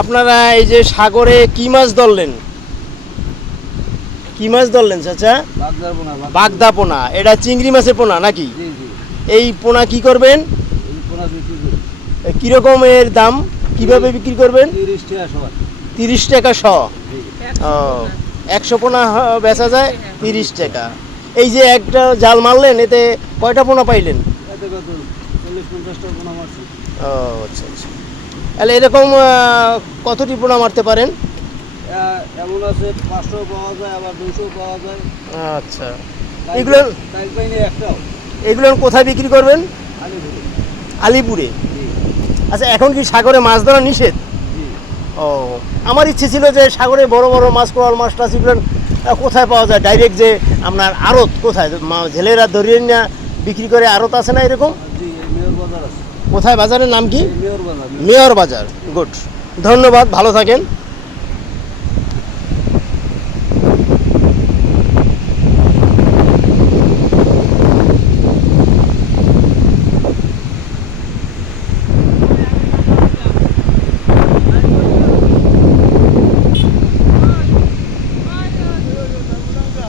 আপনারা এই যে সাগরে কি মাছ ধরলেন? কি মাছ ধরলেন চাচা? বাগদা পোনা। এটা চিংড়ি মাছের পোনা নাকি? এই পোনা কি করবেন? কিরকমের দাম, কিভাবে বিক্রি করবেন? 30 টাকা শ। ও, 100 পোনা বেচা যায় 30 টাকা। এই যে একটা জাল মারলেন, এতে কয়টা পোনা পাইলেন? ও আচ্ছা আচ্ছা। তাহলে এরকম কতটি পোনা মারতে পারেন? এমন আছে 500 পাওয়া যায়, আবার 200 পাওয়া যায়। আচ্ছা, এগুলো একটাও। এগুলো কোথায় বিক্রি করবেন? আলিপুরে। আচ্ছা, এখন কি সাগরে মাছ ধরা নিষেধ? ও, আমার ইচ্ছে ছিল যে সাগরে বড় বড় মাছ, কোরাল মাছ টাছ এগুলো কোথায় পাওয়া যায় ডাইরেক্ট, যে আপনার আড়ত কোথায় জেলেরা ধরিয়ে না বিক্রি করে, আড়ত আছে না এরকম? কোথায় বাজারের নাম কি? মেয়র বাজার। মেয়র বাজার। গুড, ধন্যবাদ, ভালো থাকেন।